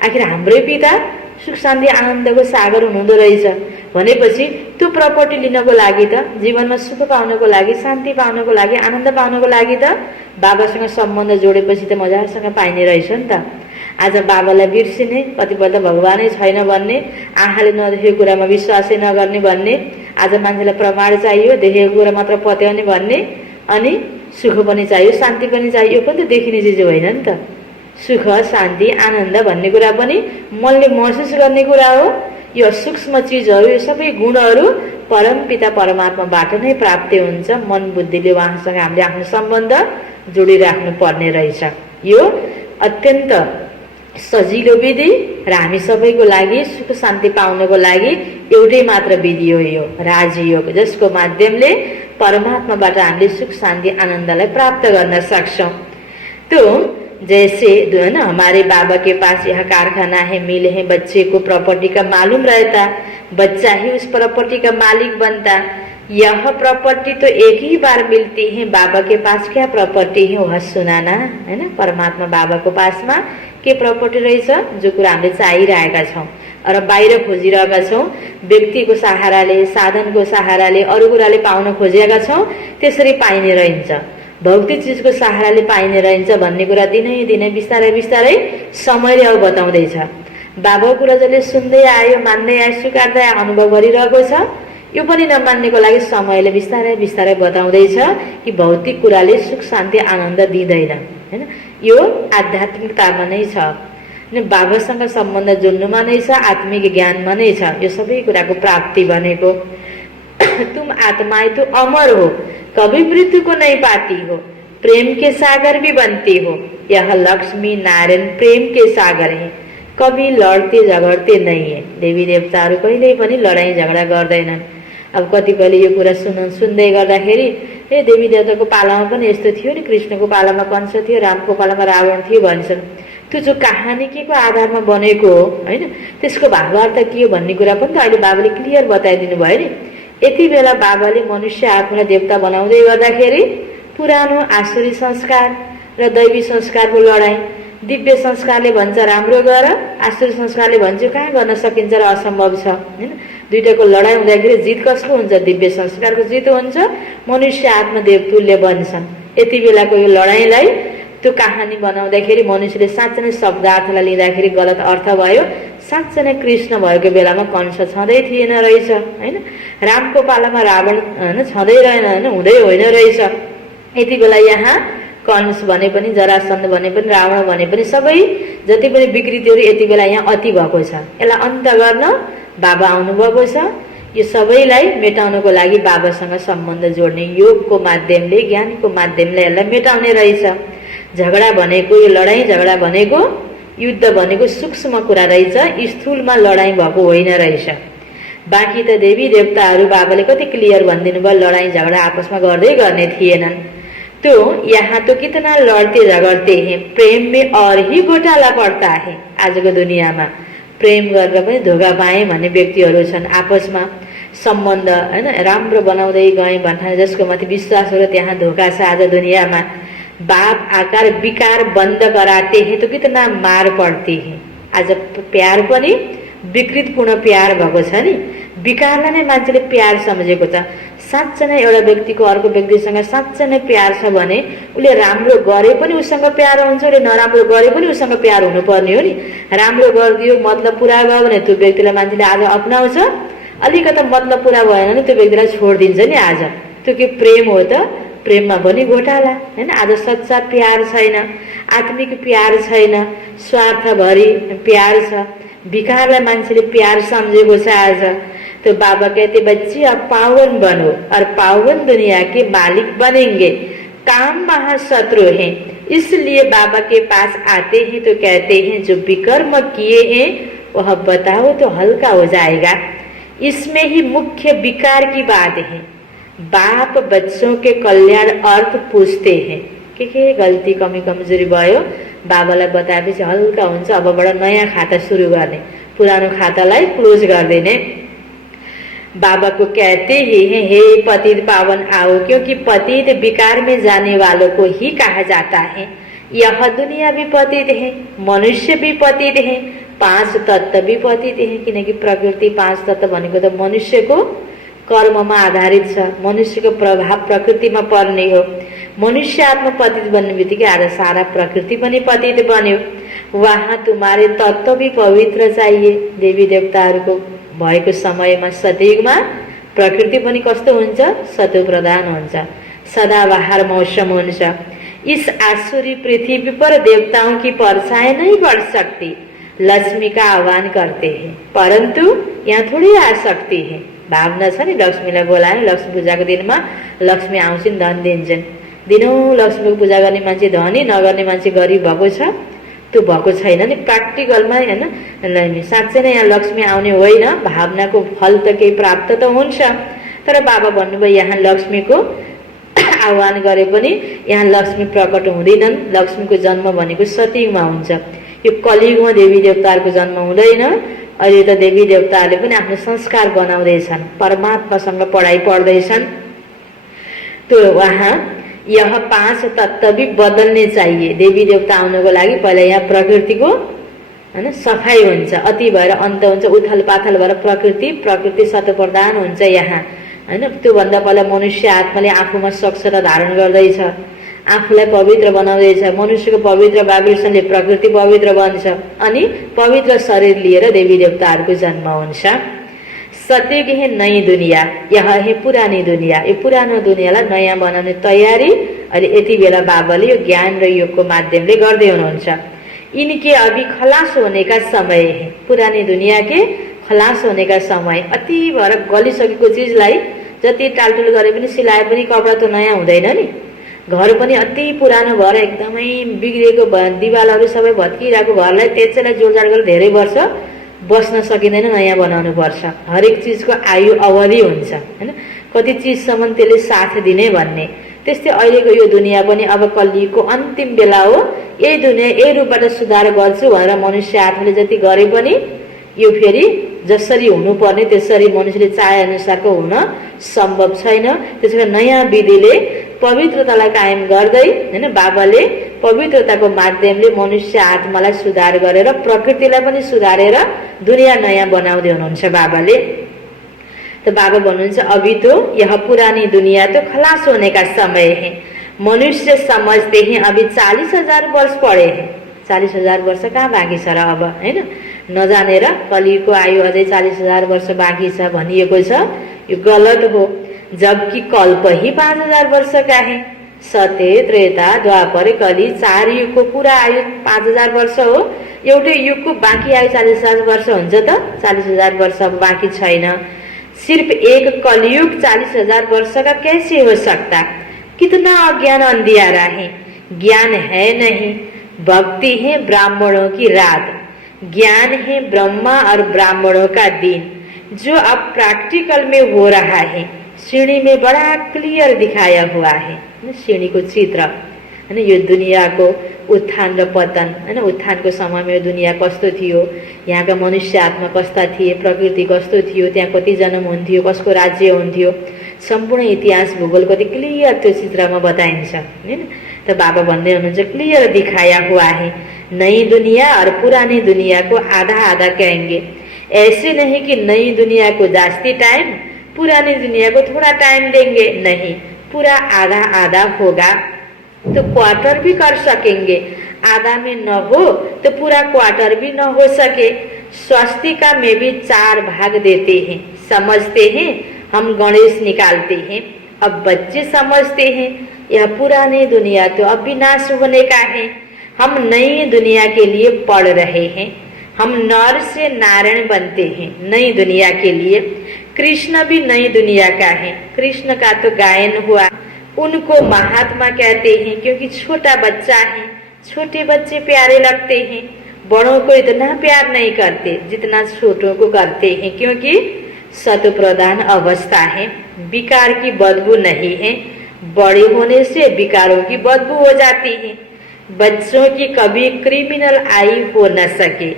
आखिर हाम्रै पिता सुख शान्ति आनन्दको सागर हुनुहुँदो रहेछ भनेपछि त्यो प्रपर्टी लिनको लागि त, जीवनमा सुख पाउनको लागि, शान्ति पाउनको लागि, आनन्द पाउनको लागि त बाबासँग सम्बन्ध जोडेपछि त मजासँग पाइने रहेछ नि त। आज बाबालाई बिर्सिने, कतिपल्ट भगवानै छैन भन्ने, आँखाले नदेखेको कुरामा विश्वासै नगर्ने भन्ने, आज मान्छेलाई प्रमाण चाहियो, देखेको कुरा मात्र पत्याउने भन्ने, अनि सुख पनि चाहियो, शान्ति पनि चाहियो। यो पनि त देखिने चिज होइन नि त। सुख शान्ति आनन्द भन्ने कुरा पनि मनले महसुस गर्ने कुरा हो। यो सूक्ष्म चिजहरू, यो सबै गुणहरू परम पिता परमात्माबाट नै प्राप्त हुन्छ। मन बुद्धिले उहाँसँग हामीले आफ्नो सम्बन्ध जोडिराख्नु पर्ने रहेछ। यो अत्यन्त सजिलो विधि र हामी सबैको लागि सुख शान्ति पाउनको लागि एउटै मात्र विधि हो, यो राजयोग, जसको माध्यमले परमात्माबाट हामीले सुख शान्ति आनन्दलाई प्राप्त गर्न सक्छौं। तो जैसे है ना, हमारे बाबा के पास यह कारखाना है, मिल है, बच्चे को प्रॉपर्टी का मालूम रहता, बच्चा ही उस प्रॉपर्टी का मालिक बनता। यह प्रॉपर्टी तो एक ही बार मिलती है। बाबा के पास क्या प्रॉपर्टी है वह सुनाना, है ना। परमात्मा बाबाको पासमा के प्रॉपर्टी रहेछ, जो कुरा हामीले चाहिरहेका छौं र बाहिर खोजिरहेका छौं, व्यक्तिको सहाराले, साधनको सहाराले, अरू कुराले पाउन खोजेका छौं, त्यसरी पाइने रहन्छ। भौतिक चिजको सहाराले पाइने रहन्छ भन्ने कुरा दिनै दिनै बिस्तारै बिस्तारै समयले अब बताउँदैछ। बाबाको कुरा जसले सुन्दै आयो, मान्दै आयो, स्वीकार्दै अनुभव गरिरहेको छ, यो पनि नमान्नेको लागि समयले बिस्तारै बिस्तारै बताउँदैछ कि भौतिक कुराले सुख शान्ति आनन्द दिँदैन हैन। यो आध्यात्मिकतामा नै छ, बाबासँग सम्बन्ध जोड्नुमा नै छ, आत्मिक ज्ञानमा नै छ यो सबै कुराको प्राप्ति भनेको। तुम आत्माएं तो अमर हो, कभी मृत्यु को नहीं पाती हो, प्रेम के सागर भी बनती हो। यह लक्ष्मी नारायण प्रेम के सागर है, कभी लड्ते झगड्ते नहीं है। देवी देवताहरू कहिल्यै पनि लडाईँ झगडा गर्दैनन्। अब कतिपयले यो कुरा सुन्दै गर्दाखेरि ए देवी देवताको पालामा पनि यस्तो थियो नि, कृष्णको पालामा कंस थियो, रामको पालामा रावण थियो भन्छन्। त्यो जो कहानी के को आधारमा बनेको हो हैन, त्यसको भावार्थ के हो भन्ने कुरा पनि त अहिले बाबाले क्लियर बताइदिनु भयो नि। यति बेला बाबाले मनुष्य आफूलाई देवता बनाउँदै गर्दाखेरि पुरानो आसुरी संस्कार र दैवी संस्कारको लडाईँ, दिव्य संस्कारले भन्छ राम्रो गर, आसुरी संस्कारले भन्छ कहाँ गर्न सकिन्छ र असम्भव छ हैन। दुईटाको लडाईँ हुँदाखेरि जित कसको हुन्छ? दिव्य संस्कारको जित हुन्छ, मनुष्य आत्मदेव तुल्य बन्छन्। यति बेलाको यो लडाईँलाई त्यो कहानी बनाउँदाखेरि मनुष्यले साँच्चै नै शब्दार्थलाई लिँदाखेरि गलत अर्थ भयो। साँच्चै नै कृष्ण भएको बेलामा कंस छँदै थिएन रहेछ हैन, रामको पालामा रावण हैन छँदै रहेन हैन, हुँदै होइन रहेछ। यति बेला यहाँ कंस भने पनि, जरासन्ध भने पनि, रावण भने पनि सबै जति पनि विकृतिहरू यति बेला यहाँ अति भएको छ। यसलाई अन्त गर्न बाबा आउनुभएको छ। यो सबैलाई मेटाउनको लागि बाबासँग सम्बन्ध जोड्ने योगको माध्यमले, ज्ञानको माध्यमले यसलाई मेटाउने रहेछ। झगडा भनेको, यो लडाईँ झगडा भनेको, युद्ध भनेको सूक्ष्म कुरा रहेछ, स्थूलमा लडाईँ भएको होइन रहेछ। बाँकी त देवी देवताहरू बाबाले कति क्लियर भनिदिनु भयो, लडाईँ झगडा आपसमा गर्दै गर्ने थिएनन्। तो यहाँ तो कितना लड़ते झगड़ते हैं, प्रेम में और ही घोटाला पड़ता है। आजको दुनियाँमा प्रेम गरेर पनि धोका पाए भन्ने व्यक्तिहरू छन्। आपसमा सम्बन्ध हैन राम्रो बनाउँदै गए भन्ने जसको माथि विश्वास हो, त्यहाँ धोका छ। आज दुनियाँमा बाप आकार विकार बन्द कराते हैं तो कितना मार पड़ती है। आज प्यार पनि विकृतपूर्ण प्यार भएको छ नि, विकारलाई नै मान्छेले प्यार सम्झेको छ। साँच्चै नै एउटा व्यक्तिको अर्को व्यक्तिसँग साँच्चै नै प्यार छ भने उसले राम्रो गरे पनि उसँग प्यार हुन्छ, उसले नराम्रो गरे पनि उसँग प्यार हुनुपर्ने हो नि। राम्रो गरिदियो, मतलब पुरा भयो भने त्यो व्यक्तिलाई मान्छेले आज अपनाउँछ, अलिकति मतलब पुरा भएन भने त्यो व्यक्तिलाई छोडिदिन्छ नि। आज त्यो के प्रेम हो त? प्रेममा पनि घोटाला हैन। आज सच्चा प्यार छैन, आत्मिक प्यार छैन, स्वार्थभरि प्यार छ। विकारलाई मान्छेले प्यार सम्झेको छ आज। तो बाबा कहते बच्चे अब पावन बनो और पावन दुनिया के मालिक बनेंगे। काम महाशत्रु हैं, इसलिए बाबा के पास आते हैं तो कहते हैं जो विकर्म किए हैं वह बताओ तो हल्का हो जाएगा। इसमें ही मुख्य विकार की बात है। बाप बच्चों के कल्याण अर्थ पूछते हैं के गल्ती कमी कमजोरी भयो, बाबालाई बताएपछि हल्का हुन्छ। अबबाट नयाँ खाता सुरु गर्ने, पुरानो खातालाई क्लोज गरिदिने। बाबा को कहते ही हैं हे पतित पावन आओ, क्योंकि पतित विकार में जाने वालों को ही कहा जाता है। यह दुनिया भी पतित है, मनुष्य भी पतित है, पांच तत्व भी पतित है। किनकि प्रकृति पांच तत्व भनेको त मनुष्यको कर्ममा आधारित छ, मनुष्यको प्रभाव प्रकृतिमा पर्ने हो। मनुष्य आत्मा पतित बन्ने बित्तिकै आज सारा प्रकृति पनि पतित बन्यो। वहाँ तुम्हारे तत्व भी पवित्र चाहिए। देवी देवताहरूको भएको समयमा सतयुगमा प्रकृति पनि कस्तो हुन्छ? सतो प्रधान हुन्छ, सदाबहार मौसम हुन्छ। इस आसुरी पृथ्वी पर देवताओं की परछाई नहीं पड़ सकती। लक्ष्मी का आह्वान करते हैं, परंतु यहाँ थोड़ी आ सकती है। भावना छ नि, लक्ष्मीलाई बोलायो, लक्ष्मी पूजाको दिनमा लक्ष्मी आउँछिन्, धन दिन्छन्। दिनौँ लक्ष्मीको पूजा गर्ने मान्छे धनी, नगर्ने मान्छे गरिब भएको छ। त्यो भएको छैन नि प्र्याक्टिकलमा हैन। साँच्चै नै यहाँ लक्ष्मी आउने होइन, भावनाको फल त केही प्राप्त त हुन्छ। तर बाबा भन्नुभयो यहाँ लक्ष्मीको आह्वान गरे पनि यहाँ लक्ष्मी प्रकट हुँदैनन्। लक्ष्मीको जन्म भनेको सतयुगमा हुन्छ। यो कलियुगमा देवी देवताहरूको जन्म हुँदैन। अहिले त देवी देवताहरूले पनि आफ्नो संस्कार बनाउँदैछन्, परमात्मासँग पढाइ पढ्दैछन्। तो वहाँ यह पांच तत्व भी बदलने चाहिए। देवी देवता आउनको लागि पहिला यहाँ प्रकृतिको हैन सफाई हुन्छ, अति भएर अन्त हुन्छ, उथल पाथल भएर प्रकृति सतप्रधान हुन्छ यहाँ हैन। त्यो भन्दा पहिला मनुष्य आत्माले आफूमा स्वच्छता धारण गर्दैछ, आफूलाई पवित्र बनाउँदैछ। मनुष्यको पवित्र वाइब्रेसनले प्रकृति पवित्र बन्छ अनि पवित्र शरीर लिएर देवी देवताहरूको जन्म हुन्छ। सत्यको है नई दुनिया, यह है पुरानी दुनिया। यो पुरानो दुनियाँलाई नयाँ बनाउने तयारी अहिले यति बेला बाबाले यो ज्ञान र योगको माध्यमले गर्दै हुनुहुन्छ। इनके अभी खलास होने का समय है। पुरानी दुनिया के खलास होने का समय। अति भएर गलिसकेको चिजलाई जति टालटुल गरे पनि सिलाए पनि कपडा त नयाँ हुँदैन नि। घर पनि अति पुरानो भएर एकदमै बिग्रेको दिवालहरू सबै भत्किरहेको घरलाई त्यसैलाई जोडजाड गरेर धेरै वर्ष बस्न सकिँदैन, नयाँ बनाउनु पर्छ। हरेक चिजको आयु अवधि हुन्छ हैन, कति चिजसम्म त्यसले साथ दिने भन्ने। त्यस्तै अहिलेको यो दुनिया पनि अब कलियुगको अन्तिम बेला हो। यही दुनिया यही रूपबाट सुधार गर्छु भनेर मनुष्य आत्माले जति गरे पनि यो फेरि जसरी हुनुपर्ने त्यसरी मनुष्यले चाहे अनुसारको हुन सम्भव छैन। त्यसैले नयाँ विधिले पवित्रतालाई कायम गर्दै हैन, बाबाले पवित्रताको माध्यमले मनुष्य आत्मालाई सुधार गरेर प्रकृतिलाई पनि सुधारेर दुनिया नयाँ बनाउँदै हुनुहुन्छ बाबाले। तो बाबा भन्नुहुन्छ अभी तो यह पुरानी दुनिया तो खलास होने का समय है। मनुष्य समझते हैं अभी 40,000 वर्ष पड़े हैं। 40,000 वर्ष कहाँ बाँकी छ र अब हैन, नजानेर कलियुगको आयु अझै 40,000 वर्ष बाँकी छ भनिएको छ। यो गलत हो, जबकि कल्प ही 5,000 वर्ष का है। सत्य त्रेता द्वापर कली 4 युगको पूरा आयु 5,000 वर्ष हो। एउटै युगको बाँकी आयु 40,000 वर्ष हुन्छ त? 40,000 वर्ष अब बाँकी छैन। सिर्फ एक कलयुग 40,000 वर्ष का कैसे हो सकता? कितना अज्ञान अंधियारा है। ज्ञान है नहीं, भक्ति है ब्राह्मणों की रात, ज्ञान है ब्रह्मा और ब्राह्मणों का दिन, जो अब प्रैक्टिकल में हो रहा है। सीढ़ी में बड़ा क्लियर दिखाया हुआ है, सीढ़ी को चित्र हैन। यो दुनियाँको उत्थान र पतन हैन, उत्थानको समयमा यो दुनिया कस्तो थियो, यहाँका मनुष्य आत्मा कस्ता थिए, प्रकृति कस्तो थियो, त्यहाँ कति जन्म हुन्थ्यो, कसको राज्य हुन्थ्यो, सम्पूर्ण इतिहास भूगोल कति क्लियर त्यो चित्रमा बताइन्छ हैन। त बाबा भन्दै हुनुहुन्छ क्लियर दिखाया हुआ है। नई दुनिया और पुरानी दुनिया को आधा आधा कहेंगे। ऐसे नहीं कि नई दुनिया को जास्ती टाइम, पुरानी दुनिया को थोड़ा टाइम देंगे, नहीं, पूरा आधा आधा होगा। तो क्वार्टर भी कर सकेंगे, आधा में न हो तो पूरा क्वार्टर भी न हो सके। स्वास्तिका में भी 4 भाग देते हैं। समझते हैं हम गणेश निकालते हैं। अब बच्चे समझते हैं यह पुरानी दुनिया तो अब विनाश होने का है। हम नई दुनिया के लिए पढ़ रहे हैं। हम नर से नारायण बनते हैं नई दुनिया के लिए। कृष्ण भी नई दुनिया का है। कृष्ण का तो गायन हुआ। उनको महात्मा कहते हैं क्योंकि छोटा बच्चा है। छोटे बच्चे प्यारे लगते हैं, बड़ों को इतना प्यार नहीं करते जितना छोटों को करते हैं, क्योंकि सत्व प्रधान अवस्था है, विकार की बदबू नहीं है। बड़े होने से विकारों की बदबू हो जाती है। बच्चों की कभी क्रिमिनल आई हो न सके,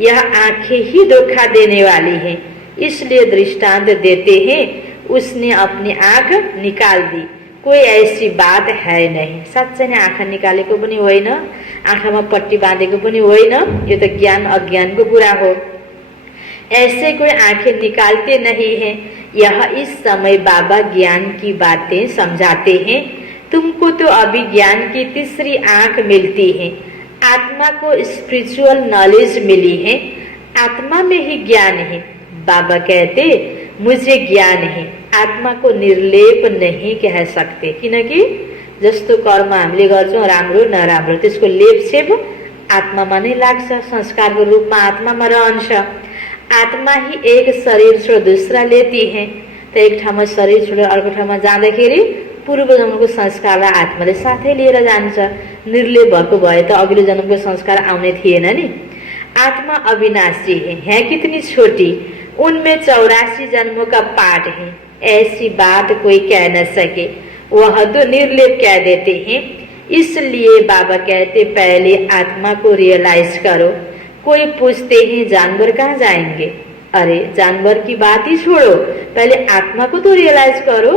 यह आंखें ही धोखा देने वाली हैं। इसलिए दृष्टांत देते हैं, उसने अपनी आंख निकाल दी, कोई ऐसी बात है नहीं। साँच्चै नै आँखा निकालेको पनि होइन, आँखामा पट्टी बाँधेको पनि होइन, यो त ज्ञान अज्ञानको कुरा हो। ऐसे कोई आंखें निकालते नहीं हैं। यह इस समय बाबा ज्ञान की बातें समझाते हैं। तुमको तो अभी ज्ञान की तीसरी आंख मिलती है। आत्मा को स्पिरिचुअल नॉलेज मिली है, आत्मा में ही ज्ञान है। बाबा कहते मुझे ज्ञान है, आत्मा को निर्लेप नहीं कह सकते, किनकि जस्तो कर्म हामीले गर्छौं राम्रो नराम्रो त्यसको लेपछेप आत्मामा नै लाग्छ, संस्कारको रूपमा आत्मामा रहन्छ। आत्मा ही एक शरीर छोड दूसरा लेती है। त एक ठाउँमा शरीर छोडेर अर्को ठाउँमा जाँदाखेरि पूर्व जन्मको संस्कारलाई आत्माले साथै लिएर जान्छ। निर्लेप भएको भए त अघिल्लो जन्मको संस्कार आउने थिएन नि। आत्मा अविनाशी है कितनी छोटी, उनमें 84 जन्मों का पाठ है। ऐसी बात कोई कह न सके, वह तो निर्लेप कह देते हैं। इसलिए बाबा कहते पहले आत्मा को रियलाइज करो। कोई पूछते हैं जानवर कहाँ जाएंगे? अरे जानवर की बात ही छोड़ो, पहले आत्मा को तो रियलाइज करो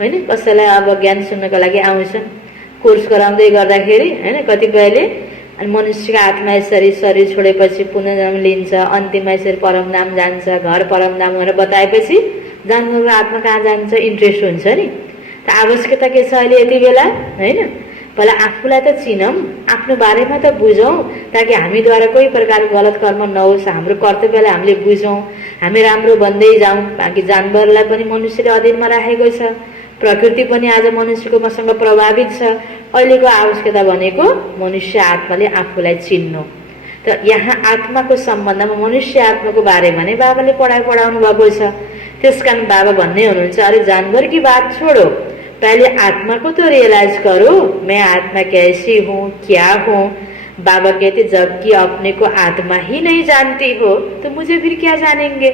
हैन। कसैलाई अब ज्ञान सुन्नको लागि आउँछन्, कोर्स गराउँदै गर्दाखेरि हैन, कतिपयले अनि मनुष्यको आत्मा यसरी शरीर छोडेपछि पुनर्जन्म लिन्छ, अन्तिममा यसरी परमधाम जान्छ, घर परमधाम भनेर बताएपछि जानवरको आत्मा कहाँ जान्छ इन्ट्रेस्ट हुन्छ नि। त आवश्यकता के छ अहिले यति बेला हैन? पहिला आफूलाई त चिनौँ, आफ्नो बारेमा त बुझौँ, ताकि हामीद्वारा कोही प्रकारको गलत कर्म नहोस्, हाम्रो कर्तव्यलाई हामीले बुझौँ, हामी राम्रो बन्दै जाउँ। बाँकी जानवरलाई पनि मनुष्यले अधीनमा राखेको छ, प्रकृति पनि आज मनुष्यको मसँग प्रभावित छ। अहिलेको आवश्यकता भनेको मनुष्य आत्माले आफूलाई चिन्नु। त यहाँ आत्माको सम्बन्धमा मनुष्य आत्माको बारेमा नै बाबाले पढाउनु भएको छ। त्यसकारण बाबा भन्ने हुनुहुन्छ, अरे जानवर की बात छोड़ो, पहले आत्मा को तो रियलाइज करो, मैं आत्मा कैसी हूँ, क्या हूँ। बाबा कहते जबकि अपने को आत्मा ही नहीं जानती हो तो मुझे फिर क्या जानेंगे।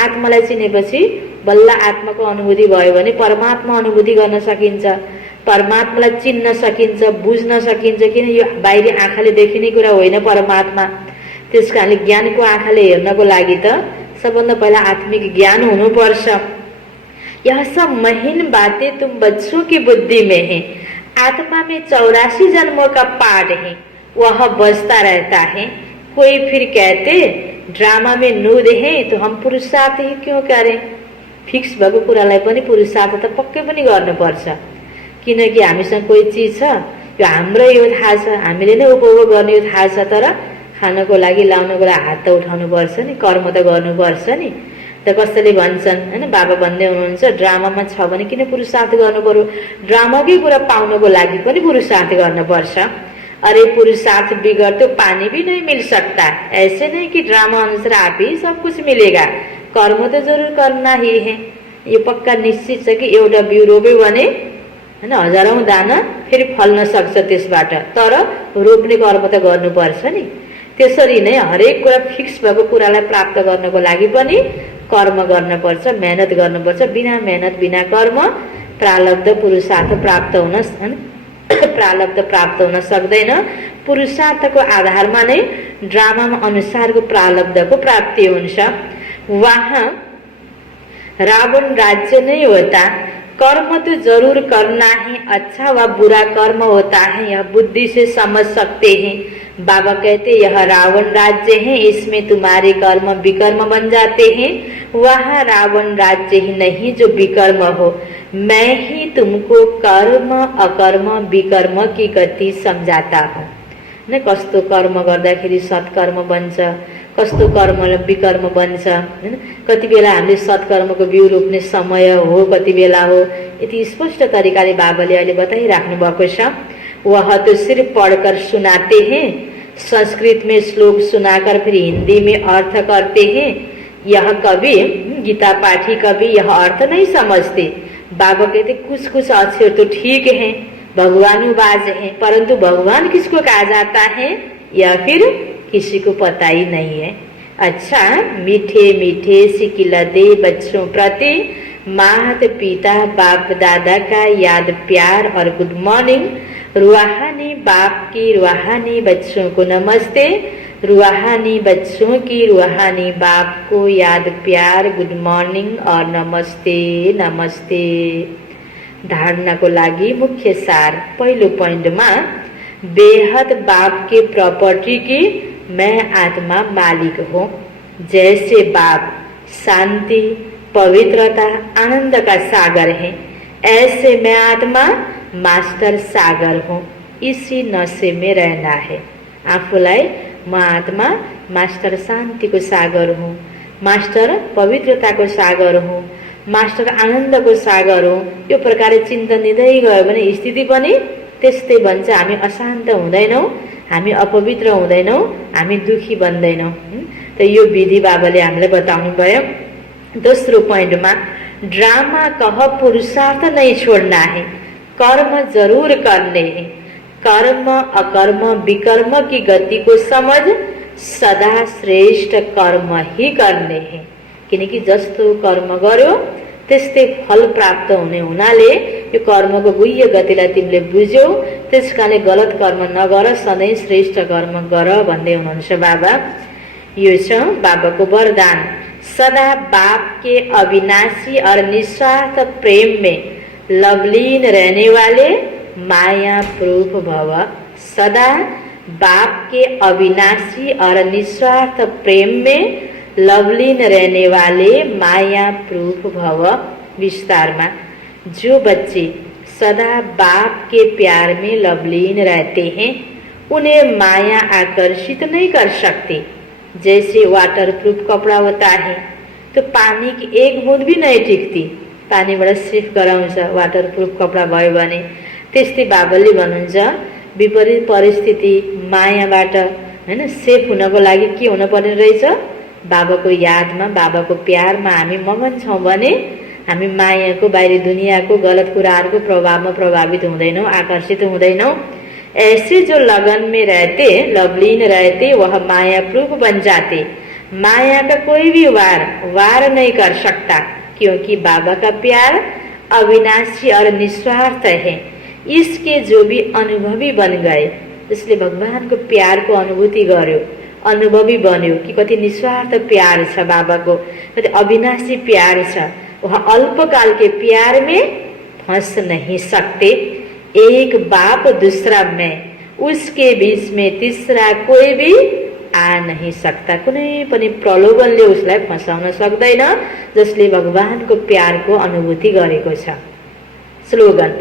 आत्मालाई चिनेपछि बल्ल आत्माको अनुभूति भयो भने परमात्मा अनुभूति गर्न सकिन्छ, परमात्मालाई चिन्न सकिन्छ, बुझ्न सकिन्छ। किन यो बाहिरी आँखाले देखिने कुरा होइन परमात्मा। त्यसकारणले ज्ञानको आँखाले हेर्नको लागि त सबभन्दा पहिला आत्मिक ज्ञान हुनुपर्छ। यह सब महीन बातें तुम बच्चों की बुद्धि में है, आत्मा में 84 जन्मों का पाठ है, वह बजता रहता है। कोई फिर कहते ड्रामा में नूद है तो हम पुरुषार्थ ही क्यों करें। फिक्स भएको कुरालाई पनि पुरुषार्थ त पक्कै पनि गर्नुपर्छ, किनकि हामीसँग कोही चिज छ, यो हाम्रो यो थाहा छ, हामीले नै उपभोग गर्ने यो थाहा छ, तर खानको लागि लाउनको लागि हात त उठाउनु पर्छ नि, कर्म त गर्नुपर्छ नि। त कसैले भन्छन् हैन, बाबा भन्दै हुनुहुन्छ ड्रामामा छ भने किन पुरुषार्थ गर्नु पर्यो, ड्रामाकै कुरा पाउनको लागि पनि पुरुषार्थ गर्नुपर्छ। अरे पुरुषार्थ बिगर तो पानी भी नहीं मिल सकता, ऐसे नहीं कि ड्रामा अनुसार आप ही सब कुछ मिलेगा, कर्म तो जरूर करना ही है। यो पक्का निश्चित छ कि एउटा बिउ रोप्यो भने हैन हजारौं दाना फेरि फल्न सक्छ त्यसबाट, तर रोप्ने कर्म त गर्नुपर्छ नि। त्यसरी नै हरेक कुरा फिक्स भएको कुरालाई प्राप्त गर्नको लागि पनि कर्म गर्नुपर्छ, मेहनत गर्नुपर्छ। बिना मेहनत बिना कर्म प्रारब्ध पुरुषार्थ प्राप्त हुन सक्दैन। पुरुषार्थको आधारमा नै ड्रामामा अनुसारको प्रारब्धको प्राप्ति हुन्छ। वहाँ रावण राज्य नहीं होता, कर्म तो जरूर करना है, अच्छा व बुरा कर्म होता है, यह बुद्धि से समझ सकते हैं। बाबा कहते यह रावण राज्य है, इसमें तुम्हारे कर्म विकर्म बन जाते हैं। वह रावण राज्य ही नहीं जो विकर्म हो, मैं ही तुमको कर्म अकर्म विकर्म की गति समझाता हूँ। न कस्तो कर्म गर्दाखेरि सत्कर्म बन्छ, कस्तो कर्म विकर्म बन्छ हैन। कति बेला हामीले सत्कर्मको बिउ रोप्ने समय हो, कति बेला हो, यति स्पष्ट तरिकाले बाबाले अहिले बताइराख्नु भएको छ। वह तो सिर्फ पढ़कर सुनाते हैं, संस्कृत में श्लोक सुनाकर फिर हिंदी में अर्थ करते हैं। यह कवि गीता पाठी कवि यह अर्थ नहीं समझते। बाबा कहते कुछ अक्षर तो ठीक है, भगवानुवाज है, परंतु भगवान किसको कहा जाता है या फिर किसी को पता ही नहीं है। अच्छा, मीठे मीठे सिकिलदे बच्चों प्रति माता पिता बाप दादा का याद प्यार और गुड मॉर्निंग। रूहानी बाप की रूहानी बच्चों को नमस्ते, रूहानी बच्चों की रूहानी बाप को याद प्यार गुड मॉर्निंग और नमस्ते नमस्ते। धारणाको लागि मुख्य सार पहिलो पोइन्टमा बेहद बाप के प्रॉपर्टी की मैं आत्मा मालिक हूँ। जैसे बाप शांति पवित्रता आनंद का सागर है, ऐसे मैं आत्मा मास्टर सागर हूँ। इसी नशे में रहना है। आफूलाई म आत्मा मास्टर शान्तिको सागर हूँ, मास्टर पवित्रताको सागर हूँ, मास्टर आनन्दको सागर हूँ। यो प्रकारले चिन्तन दिँदै गयो भने स्थिति पनि त्यस्तै बन्छ। हामी अशान्त हुँदैनौँ, हामी अपवित्र हुँदैनौँ, हामी दुखी बन्दैनौँ। त यो विधि बाबाले हामीलाई बताउनु भयो। दोस्रो पोइन्टमा ड्रामा कह पुरुषार्थ नहीं छोड़ना है, कर्म जरूर करने हैं, कर्म अकर्म विकर्म की गति को समझ सदा श्रेष्ठ कर्म ही करने हैं। किनकि जस्तो कर्म गर्यो त्यस्तै फल प्राप्त हुने हुनाले यो कर्मको गुह्य गतिलाई तिमीले बुझ्यौ, त्यसकारणले गलत कर्म नगर, सधैँ श्रेष्ठ कर्म गर भन्दै हुनुहुन्छ बाबा। यो छ बाबाको वरदान। सदा बाप के अविनाशी और निस्वार्थ प्रेम में लवलीन रहने वाले माया प्रूफ भव। सदा बाप के अविनाशी और निस्वार्थ प्रेम में लवलीन रहने वाले माया प्रूफ भव। विस्तारमा जो बच्चे सदा बाप के प्यार में लवलीन रहते हैं, उन्हें माया आकर्षित नहीं कर सकती। जैसे वाटरप्रूफ कपड़ा होता है तो पानी की एक बूंद भी नहीं टिक्ती, पानीबाट सेफ गराउँछ वाटरप्रूफ कपडा भयो भने। त्यस्तै बाबाले भन्नुहुन्छ विपरीत परिस्थिति मायाबाट हैन सेफ हुनको लागि के हुन पर्ने रहेछ, बाबाको यादमा बाबाको प्यारमा हामी मगन छौं भने हामी मायाको बाहिरी दुनियाँको गलत कुराहरूको प्रभावमा प्रभावित हुँदैनौं, आकर्षित हुँदैनौं। ऐसे जो लगन में रहते, लवलीन रहते, वह माया प्रूफ बन जाते। माया का कोई भी वार नहीं कर सकता, क्योंकि बाबा का प्यार अविनाशी और निस्वार्थ है। इसके जो भी अनुभवी बन गए, इसलिए भगवानको प्यारको अनुभूति गर्यो, अनुभवी बन्यो कि कति निस्वार्थ प्यार छ बाबाको, कति अविनाशी प्यार छ। वह अल्पकाल के प्यार में फंस नहीं सकते। एक बाप दूसरा मैं, उसके बीच में तीसरा कोई भी आ नहीं सकता। कुनै पनि प्रलोभनले उसलाई फसाउन सक्दैन, जसले भगवानको प्यारको अनुभूति गरेको छ। स्लोगन,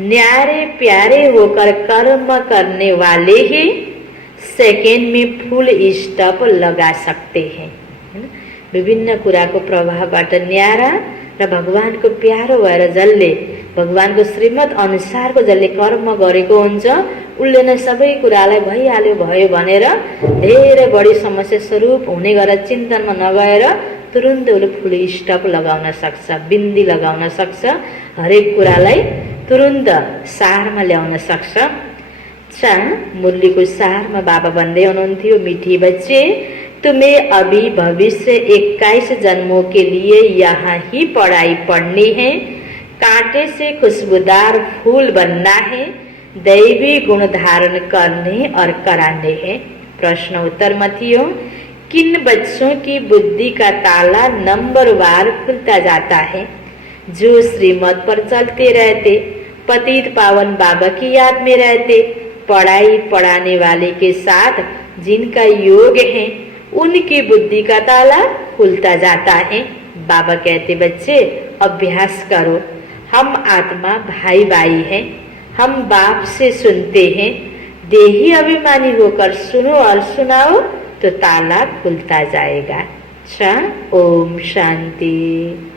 न्यारे प्यारे होकर कर्म करने वाले ही सेकेंड में फुल स्टॉप लगा सकते हैं। विभिन्न कुराको प्रभावबाट न्यारा र भगवानको प्यारो भएर जसले भगवानको श्रीमत अनुसारको जसले कर्म गरेको हुन्छ, उसले नै सबै कुरालाई भइहाल्यो भयो भनेर धेरै बढी समस्या स्वरूप हुने गरेर चिन्तनमा नगएर तुरुन्त उसले फुल स्टप लगाउन सक्छ, बिन्दी लगाउन सक्छ, हरेक कुरालाई तुरुन्त सारमा ल्याउन सक्छ। मुरलीको सारमा बाबा भन्दै हुनुहुन्थ्यो, मीठी बच्चे तुम्हें अभी भविष्य 21 जन्मों के लिए यहाँ ही पढ़ाई पढ़नी है। कांटे से खुशबूदार फूल बनना है, दैवी गुण धारण करने और कराने हैं। प्रश्न उत्तर में थियो, किन बच्चों की बुद्धि का ताला नंबरवार खुलता जाता है? जो श्रीमत पर चलते रहते, पतित पावन बाबा की याद में रहते, पढ़ाई पढ़ाने वाले के साथ जिनका योग है, उनकी बुद्धि का ताला खुलता जाता है। बाबा कहते, बच्चे अभ्यास करो, हम आत्मा भाई भाई हैं, हम बाप से सुनते हैं, देही अभिमानी होकर सुनो और सुनाओ तो ताला खुलता जाएगा। ओम शांति।